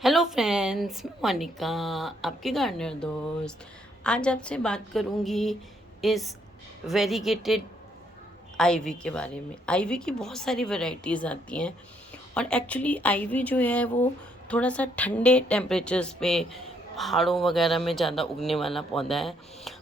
Hello friends, मैं मोनिका, आपकी gardener दोस्त। आज आपसे बात करूंगी इस वेरीगेटेड आईवी के बारे में। आईवी की बहुत सारी वैरायटीज़ आती हैं और एक्चुअली आईवी जो है वो थोड़ा सा ठंडे टेम्परेचर्स पे पहाड़ों वगैरह में ज़्यादा उगने वाला पौधा है।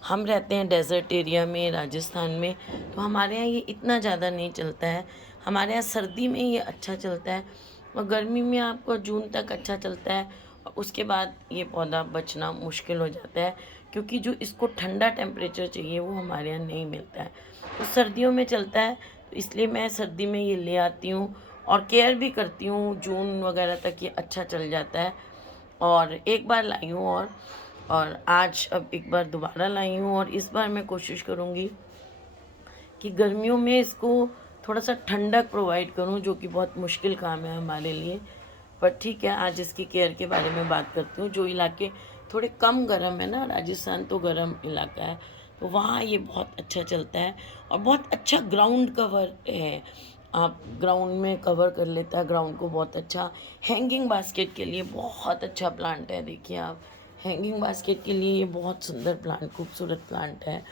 हम रहते हैं डेजर्ट एरिया में, राजस्थान में, तो हमारे यहाँ ये इतना ज़्यादा नहीं चलता है। हमारे यहाँ सर्दी में ये अच्छा चलता है और गर्मी में आपको जून तक अच्छा चलता है और उसके बाद ये पौधा बचना मुश्किल हो जाता है, क्योंकि जो इसको ठंडा टेम्परेचर चाहिए वो हमारे यहाँ नहीं मिलता है। तो सर्दियों में चलता है, तो इसलिए मैं सर्दी में ये ले आती हूँ और केयर भी करती हूँ। जून वगैरह तक ये अच्छा चल जाता है। और एक बार लाई हूँ और आज अब एक बार दोबारा लाई हूँ और इस बार मैं कोशिश करूँगी कि गर्मियों में इसको थोड़ा सा ठंडक प्रोवाइड करूं, जो कि बहुत मुश्किल काम है हमारे लिए। पर ठीक है, आज इसकी केयर के बारे में बात करती हूँ। जो इलाके थोड़े कम गर्म है ना, राजस्थान तो गर्म इलाका है, तो वहाँ ये बहुत अच्छा चलता है और बहुत अच्छा ग्राउंड कवर है। आप ग्राउंड में कवर कर लेता है ग्राउंड को बहुत अच्छा। हैंगिंग बास्केट के लिए बहुत अच्छा प्लांट है। देखिए आप, हैंगिंग बास्केट के लिए ये बहुत सुंदर प्लांट, खूबसूरत प्लांट है।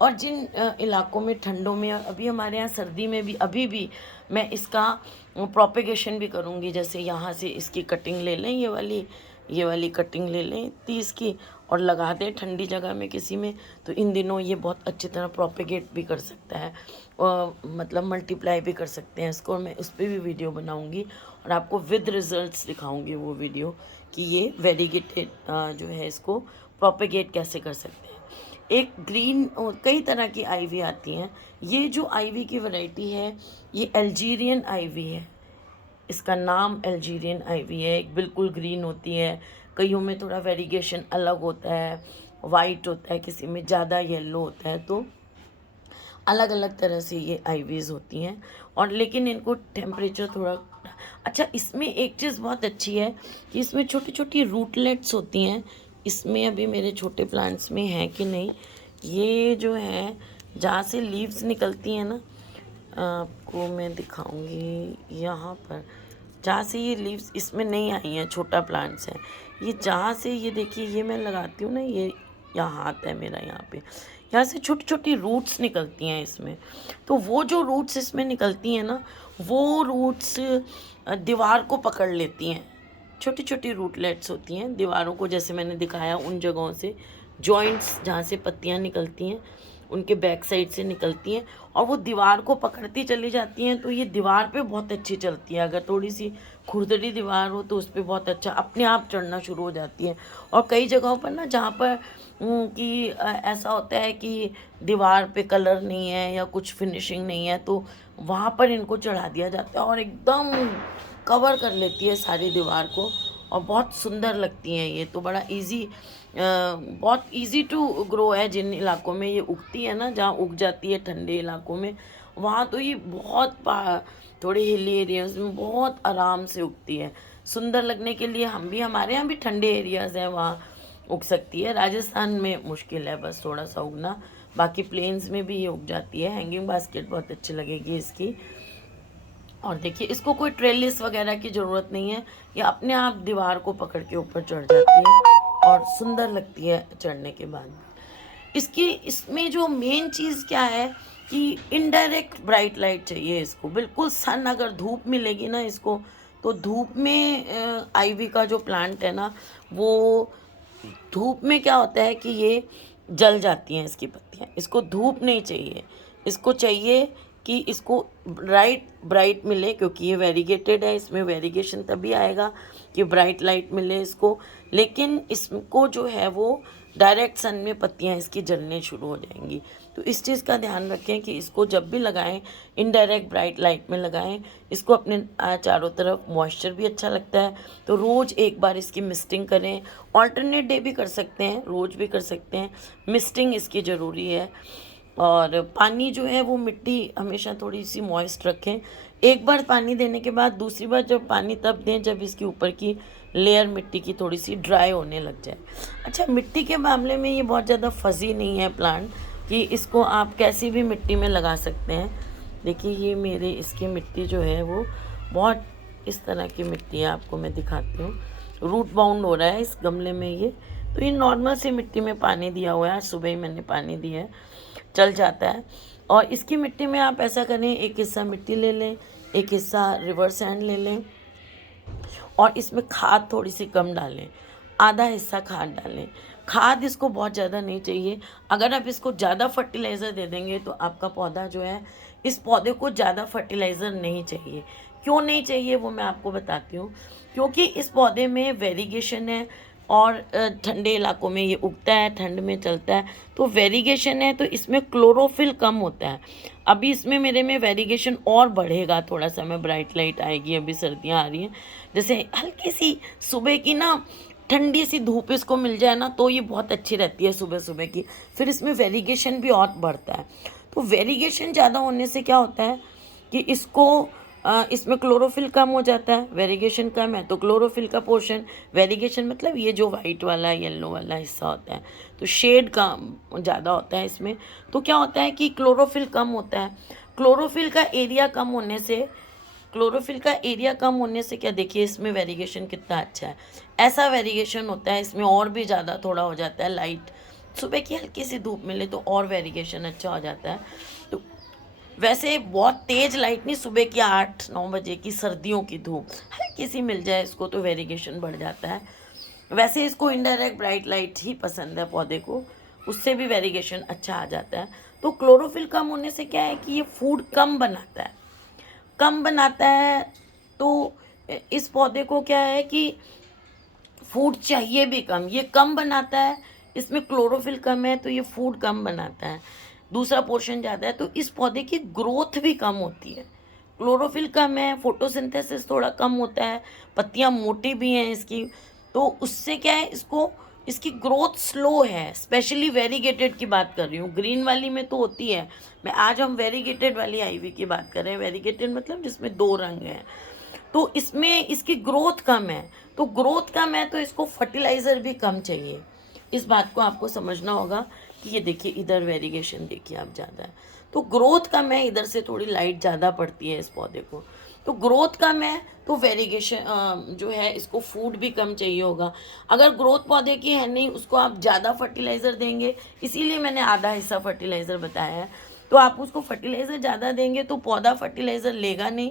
और जिन इलाकों में ठंडों में, अभी हमारे यहाँ सर्दी में भी अभी भी मैं इसका प्रोपेगेशन भी करूँगी। जैसे यहाँ से इसकी कटिंग ले लें, ये वाली कटिंग ले लें 30 की और लगा दें ठंडी जगह में किसी में, तो इन दिनों ये बहुत अच्छी तरह प्रोपेगेट भी कर सकता है और मतलब मल्टीप्लाई भी कर सकते हैं इसको। मैं उस पर भी वीडियो बनाऊँगी और आपको विद रिजल्ट्स दिखाऊँगी वो वीडियो, कि ये वेरीगेटेड जो है इसको प्रोपेगेट कैसे कर सकते हैं। एक ग्रीन और कई तरह की आईवी आती हैं। ये जो आईवी की वैरायटी है ये अल्जीरियन आईवी है। इसका नाम अल्जीरियन आईवी है। एक बिल्कुल ग्रीन होती है, कईयों में थोड़ा वेरिगेशन अलग होता है, वाइट होता है, किसी में ज़्यादा येलो होता है। तो अलग अलग तरह से ये आईवीज़ होती हैं और लेकिन इनको टेम्परेचर थोड़ा अच्छा। इसमें एक चीज़ बहुत अच्छी है कि इसमें छोटी छोटी रूटलेट्स होती हैं। इसमें अभी मेरे छोटे प्लांट्स में है कि नहीं, ये जो है जहाँ से लीव्स निकलती हैं ना, आपको मैं दिखाऊंगी यहाँ पर। जहाँ से ये लीव्स इसमें नहीं आई हैं, छोटा प्लांट्स है ये। जहाँ से ये देखिए, ये मैं लगाती हूँ ना, ये यहाँ हाथ है मेरा, यहाँ पे यहाँ से छोटी छोटी रूट्स निकलती हैं इसमें। तो वो जो रूट्स इसमें निकलती हैं ना, वो रूट्स दीवार को पकड़ लेती हैं। छोटी छोटी रूटलेट्स होती हैं दीवारों को, जैसे मैंने दिखाया उन जगहों से, जॉइंट्स जहाँ से पत्तियाँ निकलती हैं उनके बैक साइड से निकलती हैं और वो दीवार को पकड़ती चली जाती हैं। तो ये दीवार पे बहुत अच्छी चलती है। अगर थोड़ी सी खुरदरी दीवार हो तो उस पर बहुत अच्छा अपने आप चढ़ना शुरू हो जाती है। और कई जगहों पर ना, जहाँ पर कि ऐसा होता है कि दीवार पे कलर नहीं है या कुछ फिनिशिंग नहीं है, तो वहाँ पर इनको चढ़ा दिया जाता है और एकदम कवर कर लेती है सारी दीवार को और बहुत सुंदर लगती हैं ये। तो बड़ा इजी, बहुत इजी टू ग्रो है। जिन इलाकों में ये उगती है ना, जहाँ उग जाती है ठंडे इलाकों में, वहाँ तो ये बहुत थोड़े हिली एरियाज में बहुत आराम से उगती है। सुंदर लगने के लिए हम भी, हमारे यहाँ भी ठंडे एरियाज़ हैं, वहाँ उग सकती है। राजस्थान में मुश्किल है बस थोड़ा सा उगना, बाकी प्लेन्स में भी ये उग जाती है। हैंगिंग बास्केट बहुत अच्छी लगेगी इसकी। और देखिए, इसको कोई ट्रेलिस वगैरह की ज़रूरत नहीं है, ये अपने आप दीवार को पकड़ के ऊपर चढ़ जाती है और सुंदर लगती है चढ़ने के बाद। इसमें जो मेन चीज़ क्या है कि इनडायरेक्ट ब्राइट लाइट चाहिए इसको। बिल्कुल सन, अगर धूप मिलेगी ना इसको, तो धूप में आईवी का जो प्लांट है ना, वो धूप में क्या होता है कि ये जल जाती हैं इसकी पत्तियाँ। इसको धूप नहीं चाहिए, इसको चाहिए कि इसको ब्राइट ब्राइट मिले, क्योंकि ये वेरीगेटेड है। इसमें वेरीगेशन तभी आएगा कि ब्राइट लाइट मिले इसको। लेकिन इसको जो है वो डायरेक्ट सन में पत्तियां इसकी जलने शुरू हो जाएंगी। तो इस चीज़ का ध्यान रखें कि इसको जब भी लगाएं, इनडायरेक्ट ब्राइट लाइट में लगाएं। इसको अपने चारों तरफ मॉइस्चर भी अच्छा लगता है, तो रोज़ एक बार इसकी मिस्टिंग करें। ऑल्टरनेट डे भी कर सकते हैं, रोज़ भी कर सकते हैं। मिस्टिंग इसकी ज़रूरी है। और पानी जो है वो मिट्टी हमेशा थोड़ी सी मॉइस्ट रखें। एक बार पानी देने के बाद दूसरी बार जब पानी तब दें जब इसके ऊपर की लेयर मिट्टी की थोड़ी सी ड्राई होने लग जाए। अच्छा, मिट्टी के मामले में ये बहुत ज़्यादा फजी नहीं है प्लांट, कि इसको आप कैसी भी मिट्टी में लगा सकते हैं। देखिए, ये मेरे इसकी मिट्टी जो है वो बहुत इस तरह की मिट्टी है, आपको मैं दिखाती हूँ। रूट बाउंड हो रहा है इस गमले में ये। तो ये नॉर्मल सी मिट्टी में पानी दिया हुआ है, सुबह ही मैंने पानी दिया है, चल जाता है। और इसकी मिट्टी में आप ऐसा करें, एक हिस्सा मिट्टी ले लें, एक हिस्सा रिवर सैंड ले लें, और इसमें खाद थोड़ी सी कम डालें, आधा हिस्सा खाद डालें। खाद इसको बहुत ज़्यादा नहीं चाहिए। अगर आप इसको ज़्यादा फर्टिलाइज़र दे देंगे तो आपका पौधा जो है, इस पौधे को ज़्यादा फर्टिलाइज़र नहीं चाहिए। क्यों नहीं चाहिए वो मैं आपको बताती हूँ। क्योंकि इस पौधे में वेरीगेशन है, और ठंडे इलाकों में ये उगता है, ठंड में चलता है, तो वेरीगेशन है, तो इसमें क्लोरोफिल कम होता है। अभी इसमें मेरे में वेरीगेशन और बढ़ेगा थोड़ा सा, में ब्राइट लाइट आएगी, अभी सर्दियाँ आ रही हैं, जैसे हल्की सी सुबह की ना ठंडी सी धूप इसको मिल जाए ना, तो ये बहुत अच्छी रहती है सुबह सुबह की। फिर इसमें वेरीगेशन भी और बढ़ता है। तो वेरीगेशन ज़्यादा होने से क्या होता है कि इसमें क्लोरोफिल कम हो जाता है। वेरीगेशन कम है तो क्लोरोफिल का पोर्शन, वेरीगेशन मतलब ये जो वाइट वाला येलो वाला हिस्सा होता है, तो शेड का ज़्यादा होता है इसमें। तो क्या होता है कि क्लोरोफिल कम होता है। क्लोरोफिल का एरिया कम होने से क्या, देखिए इसमें वेरीगेशन कितना अच्छा है। ऐसा वेरीगेशन होता है इसमें, और भी ज़्यादा थोड़ा हो जाता है लाइट, सुबह की हल्की सी धूप मिले तो और वेरीगेशन अच्छा हो जाता है। तो वैसे बहुत तेज़ लाइट नहीं, सुबह की 8-9 बजे की सर्दियों की धूप हल्की सी मिल जाए इसको तो वेरीगेशन बढ़ जाता है। वैसे इसको इनडायरेक्ट ब्राइट लाइट ही पसंद है पौधे को, उससे भी वेरीगेशन अच्छा आ जाता है। तो क्लोरोफिल कम होने से क्या है कि ये फूड कम बनाता है। तो इस पौधे को क्या है कि फूड चाहिए भी कम, ये कम बनाता है, इसमें क्लोरोफिल कम है तो ये फूड कम बनाता है, दूसरा पोर्शन ज़्यादा है, तो इस पौधे की ग्रोथ भी कम होती है। क्लोरोफिल कम है, फोटोसिंथेसिस थोड़ा कम होता है, पत्तियाँ मोटी भी हैं इसकी, तो उससे क्या है, इसकी ग्रोथ स्लो है। स्पेशली वेरीगेटेड की बात कर रही हूँ, ग्रीन वाली में तो होती है, आज हम वेरीगेटेड वाली आईवी की बात कर रहे हैं। वेरीगेटेड मतलब जिसमें 2 रंग हैं, तो इसमें इसकी ग्रोथ कम है। तो ग्रोथ कम है तो इसको फर्टिलाइज़र भी कम चाहिए। इस बात को आपको समझना होगा कि ये देखिए इधर वेरीगेशन देखिए आप ज़्यादा है, तो ग्रोथ कम है, इधर से थोड़ी लाइट ज़्यादा पड़ती है इस पौधे को, तो ग्रोथ कम है तो वेरीगेशन जो है इसको फूड भी कम चाहिए होगा। अगर ग्रोथ पौधे की है नहीं, उसको आप ज़्यादा फर्टिलाइज़र देंगे, इसीलिए मैंने आधा हिस्सा फर्टिलाइज़र बताया है। तो आप उसको फर्टिलाइज़र ज़्यादा देंगे तो पौधा फर्टिलाइज़र लेगा नहीं,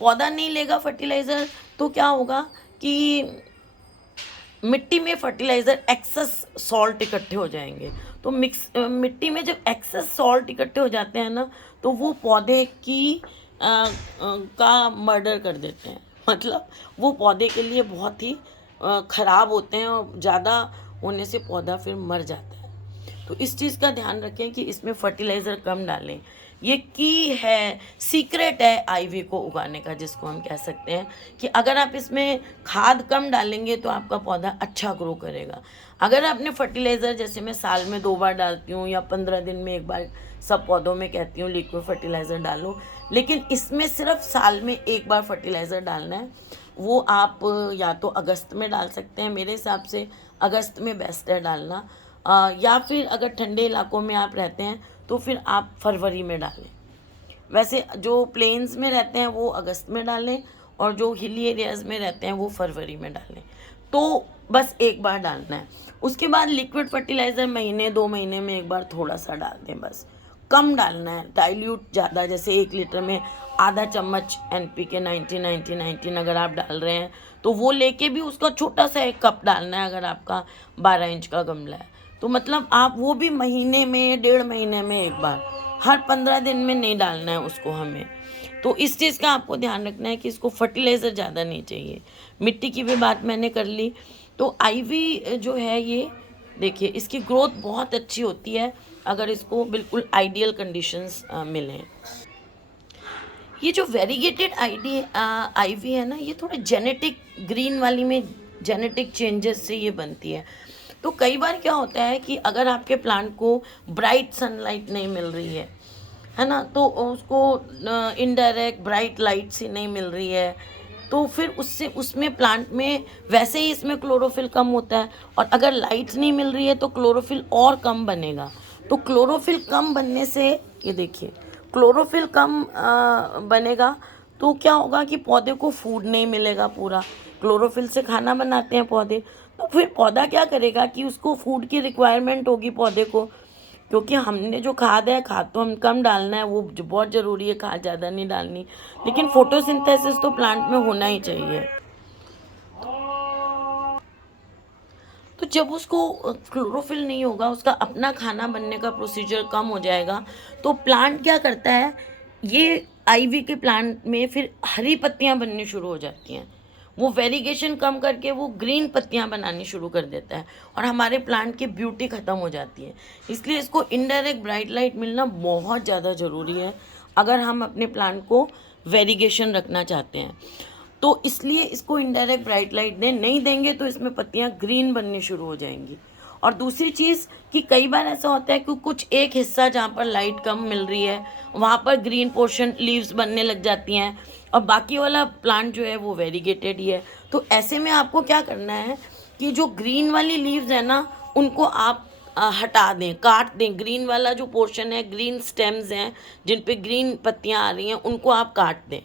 पौधा नहीं लेगा फर्टिलाइज़र, तो क्या होगा कि मिट्टी में फर्टिलाइज़र एक्सेस सॉल्ट इकट्ठे हो जाएंगे। तो मिट्टी में जब एक्सेस सॉल्ट इकट्ठे हो जाते हैं ना, तो वो पौधे का मर्डर कर देते हैं। मतलब वो पौधे के लिए बहुत ही ख़राब होते हैं, और ज़्यादा होने से पौधा फिर मर जाता है। तो इस चीज़ का ध्यान रखें कि इसमें फर्टिलाइज़र कम डालें। ये की है, सीक्रेट है आईवी को उगाने का, जिसको हम कह सकते हैं कि अगर आप इसमें खाद कम डालेंगे तो आपका पौधा अच्छा ग्रो करेगा। अगर आपने फर्टिलाइज़र, जैसे मैं साल में 2 बार डालती हूँ या 15 दिन में 1 बार सब पौधों में कहती हूँ लिक्विड फर्टिलाइज़र डालो, लेकिन इसमें सिर्फ साल में 1 बार फर्टिलाइज़र डालना है। वो आप या तो अगस्त में डाल सकते हैं, मेरे हिसाब से अगस्त में बेस्ट है डालना, या फिर अगर ठंडे इलाकों में आप रहते हैं तो फिर आप फरवरी में डालें। वैसे जो प्लेन्स में रहते हैं वो अगस्त में डालें, और जो हिली एरियाज़ में रहते हैं वो फरवरी में डालें। तो बस 1 बार डालना है। उसके बाद लिक्विड फर्टिलाइज़र महीने 2 महीने में 1 बार थोड़ा सा डाल दें, बस कम डालना है, डाइल्यूट ज़्यादा, जैसे 1 लीटर में आधा चम्मच NPK 90-90-19 अगर आप डाल रहे हैं तो वो लेके भी उसका छोटा सा 1 कप डालना है, अगर आपका 12 इंच का गमला है तो। मतलब आप वो भी महीने में, 1.5 महीने में 1 बार, हर 15 दिन में नहीं डालना है उसको हमें। तो इस चीज़ का आपको ध्यान रखना है कि इसको फर्टिलाइज़र ज़्यादा नहीं चाहिए। मिट्टी की भी बात मैंने कर ली। तो आईवी जो है ये देखिए, इसकी ग्रोथ बहुत अच्छी होती है अगर इसको बिल्कुल आइडियल कंडीशंस मिलें। ये जो वेरीगेटेड आईवी है ना, ये थोड़ा जेनेटिक, ग्रीन वाली में जेनेटिक चेंजेस से ये बनती है। तो कई बार क्या होता है कि अगर आपके प्लांट को ब्राइट सनलाइट नहीं मिल रही है ना, तो उसको इनडायरेक्ट ब्राइट लाइट से नहीं मिल रही है, तो फिर उसमें प्लांट में वैसे ही इसमें क्लोरोफिल कम होता है, और अगर लाइट नहीं मिल रही है तो क्लोरोफिल और कम बनेगा। तो क्लोरोफिल कम बनने से, ये देखिए क्लोरोफिल कम बनेगा तो क्या होगा कि पौधे को फूड नहीं मिलेगा पूरा। क्लोरोफिल से खाना बनाते हैं पौधे, तो फिर पौधा क्या करेगा कि उसको फूड की रिक्वायरमेंट होगी पौधे को, क्योंकि हमने जो खाद है, खाद तो हम कम डालना है, वो जो बहुत ज़रूरी है, खाद ज़्यादा नहीं डालनी, लेकिन फोटोसिंथेसिस तो प्लांट में होना ही चाहिए। तो जब उसको क्लोरोफिल नहीं होगा, उसका अपना खाना बनने का प्रोसीजर कम हो जाएगा, तो प्लांट क्या करता है, ये आईवी के प्लांट में फिर हरी पत्तियां बननी शुरू हो जाती हैं। वो वेरिगेशन कम करके वो ग्रीन पत्तियां बनानी शुरू कर देता है और हमारे प्लांट की ब्यूटी ख़त्म हो जाती है। इसलिए इसको इनडायरेक्ट ब्राइट लाइट मिलना बहुत ज़्यादा ज़रूरी है अगर हम अपने प्लांट को वेरिगेशन रखना चाहते हैं। तो इसलिए इसको इनडायरेक्ट ब्राइट लाइट दें, नहीं देंगे तो इसमें पत्तियां ग्रीन बननी शुरू हो जाएंगी। और दूसरी चीज़ कि कई बार ऐसा होता है कि कुछ एक हिस्सा जहाँ पर लाइट कम मिल रही है वहाँ पर ग्रीन पोर्शन लीव्स बनने लग जाती हैं और बाकी वाला प्लांट जो है वो वेरीगेटेड ही है। तो ऐसे में आपको क्या करना है कि जो ग्रीन वाली लीव्स है ना, उनको आप हटा दें, काट दें। ग्रीन वाला जो पोर्शन है, ग्रीन स्टेम्स हैं जिन पे ग्रीन पत्तियां आ रही हैं, उनको आप काट दें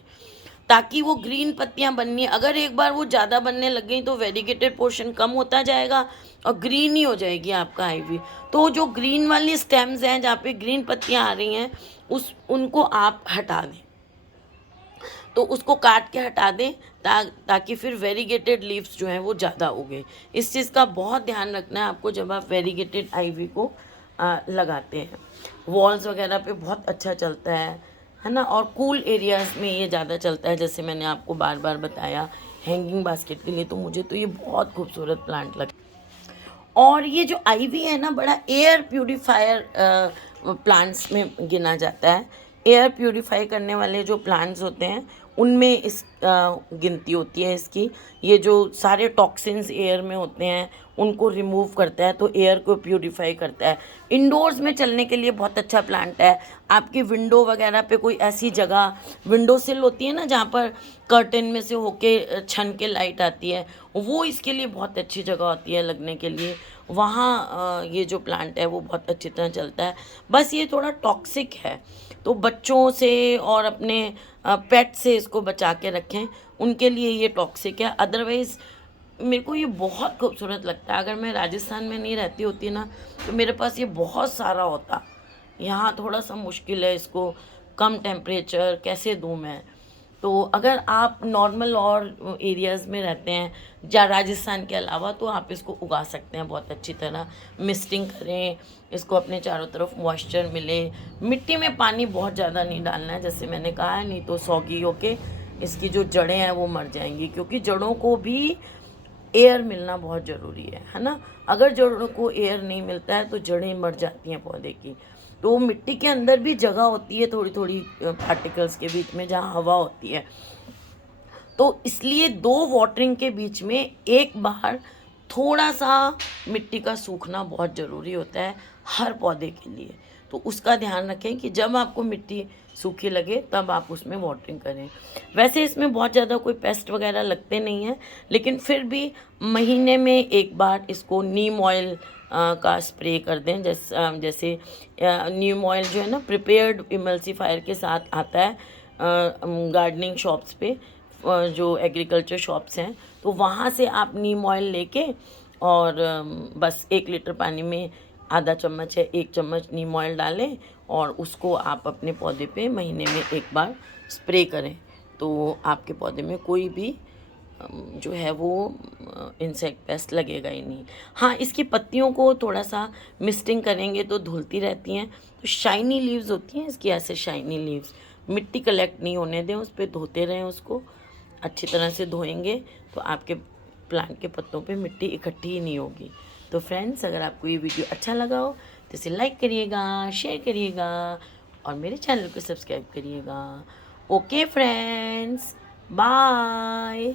ताकि वो ग्रीन पत्तियां बननी, अगर एक बार वो ज़्यादा बनने लग गई तो वेरिगेटेड पोर्शन कम होता जाएगा और ग्रीन ही हो जाएगी आपका आईवी। तो जो ग्रीन वाली स्टेम्स हैं जहाँ पे ग्रीन पत्तियां आ रही हैं उनको आप हटा दें, तो उसको काट के हटा दें ताकि फिर वेरीगेटेड लीव्स जो हैं वो ज़्यादा उगे। इस चीज़ का बहुत ध्यान रखना है आपको जब आप वेरीगेटेड आईवी को लगाते हैं। वॉल्स वगैरह पे बहुत अच्छा चलता है ना, और कूल एरियाज़ में ये ज़्यादा चलता है, जैसे मैंने आपको बार बार बताया हैंगिंग बास्केट के लिए। तो मुझे तो ये बहुत खूबसूरत प्लांट लगा। और ये जो आईवी है ना, बड़ा एयर प्यूरीफायर प्लांट्स में गिना जाता है। एयर प्यूरीफाई करने वाले जो प्लांट्स होते हैं उनमें इस गिनती होती है इसकी। ये जो सारे टॉक्सिन्स एयर में होते हैं उनको रिमूव करता है, तो एयर को प्यूरीफाई करता है। इंडोर्स में चलने के लिए बहुत अच्छा प्लांट है। आपकी विंडो वगैरह पे कोई ऐसी जगह, विंडो सिल होती है ना जहाँ पर कर्टन में से होके छन के लाइट आती है, वो इसके लिए बहुत अच्छी जगह होती है लगने के लिए। वहाँ ये जो प्लांट है वो बहुत अच्छी तरह चलता है। बस ये थोड़ा टॉक्सिक है, तो बच्चों से और अपने पेट से इसको बचा के रखें, उनके लिए ये टॉक्सिक है। अदरवाइज़ मेरे को ये बहुत खूबसूरत लगता है। अगर मैं राजस्थान में नहीं रहती होती ना तो मेरे पास ये बहुत सारा होता। यहाँ थोड़ा सा मुश्किल है, इसको कम टेम्परेचर कैसे दूँ मैं। तो अगर आप नॉर्मल और एरियाज़ में रहते हैं या राजस्थान के अलावा, तो आप इसको उगा सकते हैं बहुत अच्छी तरह। मिस्टिंग करें इसको, अपने चारों तरफ मॉइस्चर मिले। मिट्टी में पानी बहुत ज़्यादा नहीं डालना है जैसे मैंने कहा है, नहीं तो सौगी होके इसकी जो जड़ें हैं वो मर जाएंगी, क्योंकि जड़ों को भी एयर मिलना बहुत ज़रूरी है ना। अगर जड़ों को एयर नहीं मिलता है तो जड़ें मर जाती हैं पौधे की। तो मिट्टी के अंदर भी जगह होती है थोड़ी थोड़ी पार्टिकल्स के बीच में जहाँ हवा होती है, तो इसलिए दो वाटरिंग के बीच में एक बार थोड़ा सा मिट्टी का सूखना बहुत ज़रूरी होता है हर पौधे के लिए। तो उसका ध्यान रखें कि जब आपको मिट्टी सूखी लगे तब आप उसमें वाटरिंग करें। वैसे इसमें बहुत ज़्यादा कोई पेस्ट वगैरह लगते नहीं हैं, लेकिन फिर भी महीने में एक बार इसको नीम ऑयल का स्प्रे कर दें। जैसे नीम ऑयल जो है ना, प्रिपेयर्ड इमल्सीफायर के साथ आता है गार्डनिंग शॉप्स पे, जो एग्रीकल्चर शॉप्स हैं, तो वहाँ से आप नीम ऑयल लेके और बस 1 लीटर पानी में आधा चम्मच या 1 चम्मच नीम ऑयल डालें और उसको आप अपने पौधे पे महीने में एक बार स्प्रे करें, तो आपके पौधे में कोई भी जो है वो इंसेक्ट पेस्ट लगेगा ही नहीं। हाँ, इसकी पत्तियों को थोड़ा सा मिस्टिंग करेंगे तो धुलती रहती हैं, तो शाइनी लीव्स होती हैं इसकी, ऐसे शाइनी लीव्स। मिट्टी कलेक्ट नहीं होने दें, उस पर धोते रहें, उसको अच्छी तरह से धोएंगे तो आपके प्लांट के पत्तों पे मिट्टी इकट्ठी ही नहीं होगी। तो फ्रेंड्स, अगर आपको ये वीडियो अच्छा लगा हो तो इसे लाइक करिएगा, शेयर करिएगा और मेरे चैनल को सब्सक्राइब करिएगा। Okay friends, bye.